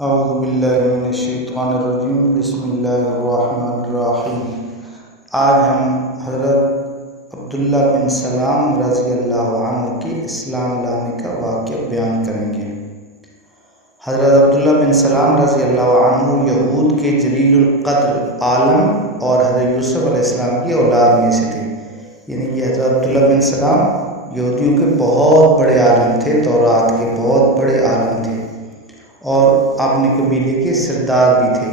اعوذ باللہ من الشیطان الرجیم بسم اللہ الرحمن الرحیم۔ آج ہم حضرت عبداللہ بن سلام رضی اللہ عنہ کی اسلام لانے کا واقعہ بیان کریں گے۔ حضرت عبداللہ بن سلام رضی اللہ عنہ یہود کے جلیل القدر عالم اور حضرت یوسف علیہ السلام کی اولاد میں سے تھے۔ یعنی کہ حضرت عبداللہ بن سلام یہودیوں کے بہت بڑے عالم تھے، تورات کے بہت بڑے عالم تھے اور اپنے قبیلے کے سردار بھی تھے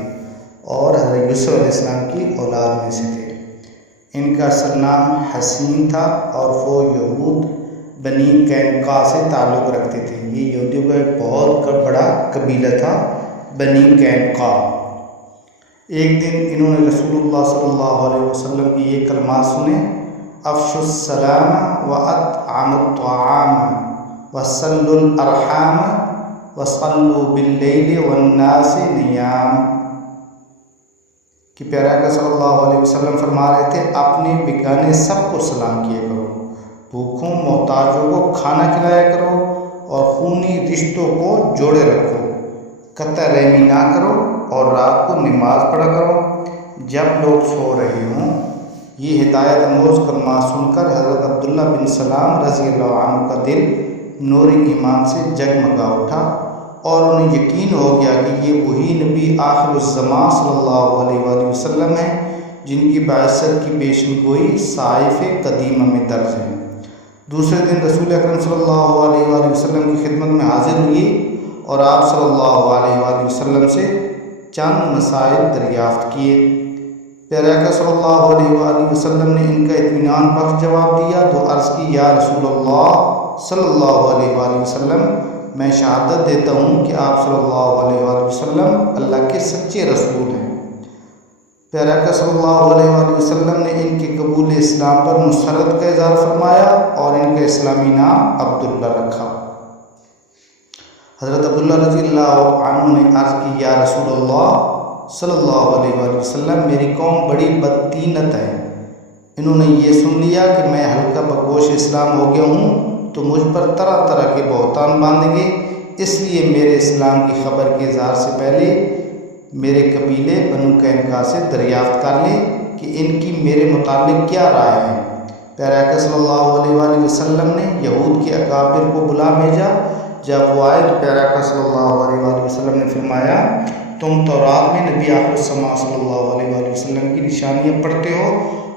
اور حضرت یوسف علیہ السلام کی اولاد میں سے تھے۔ ان کا اصل نام حسین تھا اور وہ یہود بنی قینقاع سے تعلق رکھتے تھے۔ یہ یہودیوں کا ایک بہت بڑا قبیلہ تھا، بنی قینقاع۔ ایک دن انہوں نے رسول اللہ صلی اللہ علیہ وسلم کی یہ کلمات سنے: افشوا السلام واطعموا الطعام وصلوا الارحام وصلوا باللیل والناس نیام، کہ پیارے آقا صلی اللہ علیہ وسلم فرما رہے تھے اپنے بگانے سب کو سلام کیا کرو، بھوکوں محتاجوں کو کھانا کھلایا کرو اور خونی رشتوں کو جوڑے رکھو، قطع رحمی نہ کرو اور رات کو نماز پڑھا کرو جب لوگ سو رہے ہوں۔ یہ ہدایت آموز کلمات سن کر حضرت عبداللہ بن سلام رضی اللہ عنہ کا دل نور ایمان سے جگمگا اٹھا اور انہیں یقین ہو گیا کہ یہ وہی نبی آخر الزمان صلی اللہ علیہ وآلہ وسلم ہیں جن کی بعثت کی پیشن گوئی صحائف قدیمہ میں درج ہے۔ دوسرے دن رسول اکرم صلی اللہ علیہ وآلہ وسلم کی خدمت میں حاضر ہوئے اور آپ صلی اللہ علیہ وآلہ وسلم سے چند مسائل دریافت کیے۔ پیارے آقا صلی اللہ علیہ وآلہ وسلم نے ان کا اطمینان بخش جواب دیا تو عرض کی: یا رسول اللہ صلی اللہ علیہ وآلہ وسلم، میں شہادت دیتا ہوں کہ آپ صلی اللہ علیہ وآلہ وسلم اللہ کے سچے رسول ہیں۔ پیارے آقا صلی اللہ علیہ وآلہ وسلم نے ان کے قبول اسلام پر مسرت کا اظہار فرمایا اور ان کا اسلامی نام عبداللہ رکھا۔ حضرت عبداللہ رضی اللہ عنہ نے عرض کی: یا رسول اللہ صلی اللہ علیہ وآلہ وسلم، میری قوم بڑی بددینت ہے۔ انہوں نے یہ سن لیا کہ میں ہلکا بگوش اسلام ہو گیا ہوں تو مجھ پر طرح طرح کے بہتان باندھیں گے، اس لیے میرے اسلام کی خبر کے اظہار سے پہلے میرے قبیلے بنو قینقاع سے دریافت کر لیں کہ ان کی میرے متعلق کیا رائے ہے۔ پیارے آقا صلی اللہ علیہ وآلہ وسلم نے یہود کے اکابر کو بلا بھیجا۔ جب وہ آئے تو پیارے آقا صلی اللہ علیہ وآلہ وسلم نے فرمایا: تم تورات میں نبی آخر الزمان صلی اللہ علیہ وآلہ وسلم کی نشانیاں پڑھتے ہو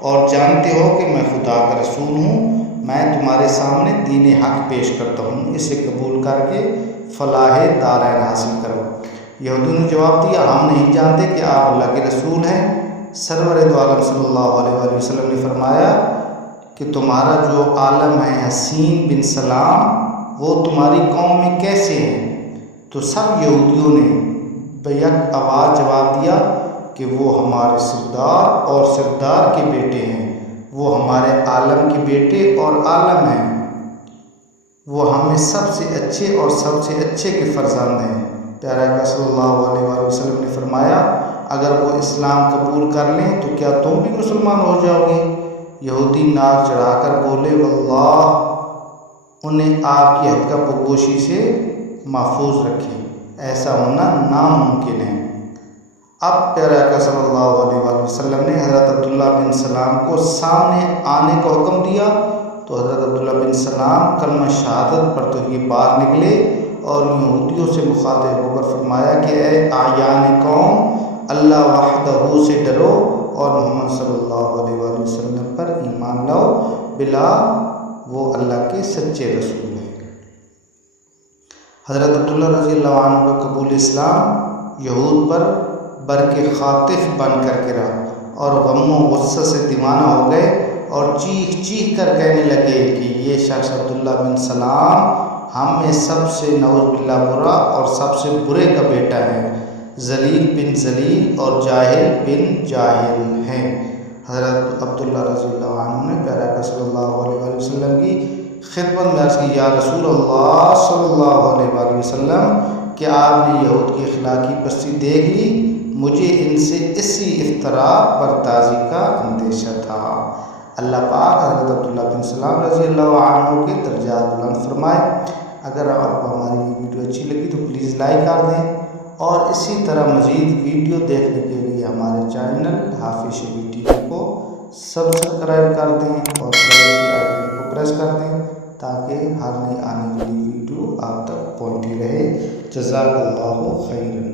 اور جانتے ہو کہ میں خدا کا رسول ہوں۔ میں تمہارے سامنے دین حق پیش کرتا ہوں، اسے قبول کر کے فلاح دارین حاصل کرو۔ یہودیوں نے جواب دیا: ہم نہیں جانتے کہ آپ اللہ کے رسول ہیں۔ سرور دو عالم صلی اللہ علیہ وآلہ وسلم نے فرمایا کہ تمہارا جو عالم ہے حسین بن سلام، وہ تمہاری قوم میں کیسے ہیں؟ تو سب یہودیوں نے بیک آواز جواب دیا کہ وہ ہمارے سردار اور سردار کے بیٹے ہیں، وہ ہمارے عالم کے بیٹے اور عالم ہیں، وہ ہمیں سب سے اچھے اور سب سے اچھے کے فرزند ہیں۔ پیارے آقا صلی اللہ علیہ وآلہ وسلم نے فرمایا: اگر وہ اسلام قبول کر لیں تو کیا تم بھی مسلمان ہو جاؤ گے؟ یہودی ناک چڑھا کر بولے: واللہ انہیں آپ کی ہلکا بگوشی سے محفوظ رکھے، ایسا ہونا ناممکن ہے۔ اب پیارے آقا صلی اللہ علیہ وآلہ وسلم نے حضرت عبداللہ بن سلام کو سامنے آنے کا حکم دیا تو حضرت عبداللہ بن سلام کلمہ شہادت پڑھتے ہوئے باہر نکلے اور یہودیوں سے مخاطب ہو کر فرمایا کہ اے اعیان قوم، اللہ وحدہ سے ڈرو اور محمد صلی اللہ علیہ وآلہ وسلم پر ایمان لاؤ، بلا وہ اللہ کے سچے رسول ہیں۔ حضرت عبداللہ رضی اللہ عنہ کا قبول اسلام یہود پر برق خاطف بن کر گرا اور غم و غصہ سے دیوانہ ہو گئے اور چیخ چیخ کر کہنے لگے کہ یہ شخص عبداللہ بن سلام ہم میں سب سے نعوذ باللہ برا اور سب سے برے کا بیٹا ہے، ذلیل بن ذلیل اور جاہل بن جاہل ہیں۔ حضرت عبداللہ رضی اللہ عنہ نے پیارے آقا صلی اللہ علیہ وآلہ وسلم کی خدمت میں عرض کی: یا رسول اللہ صلی اللہ علیہ وآلہ وسلم، کہ آپ نے یہود کی اخلاقی پستی دیکھ لی؟ مجھے ان سے اسی افتراء پردازی کا اندیشہ تھا۔ اللہ پاک حضرت عبداللہ بن سلام رضی اللہ عنہ کے درجات بلند فرمائے۔ اگر آپ کو ہماری ویڈیو اچھی لگی تو پلیز لائک کر دیں اور اسی طرح مزید ویڈیو دیکھنے کے لیے ہمارے چینل حافظ شبیر ٹی وی کو سبسکرائب کر دیں اور بیل کی آئیکن کو پریس کر دیں تاکہ ہر نئی آنے والی ویڈیو آپ تک پہنچتی رہے۔ جزاک اللہ خیرا۔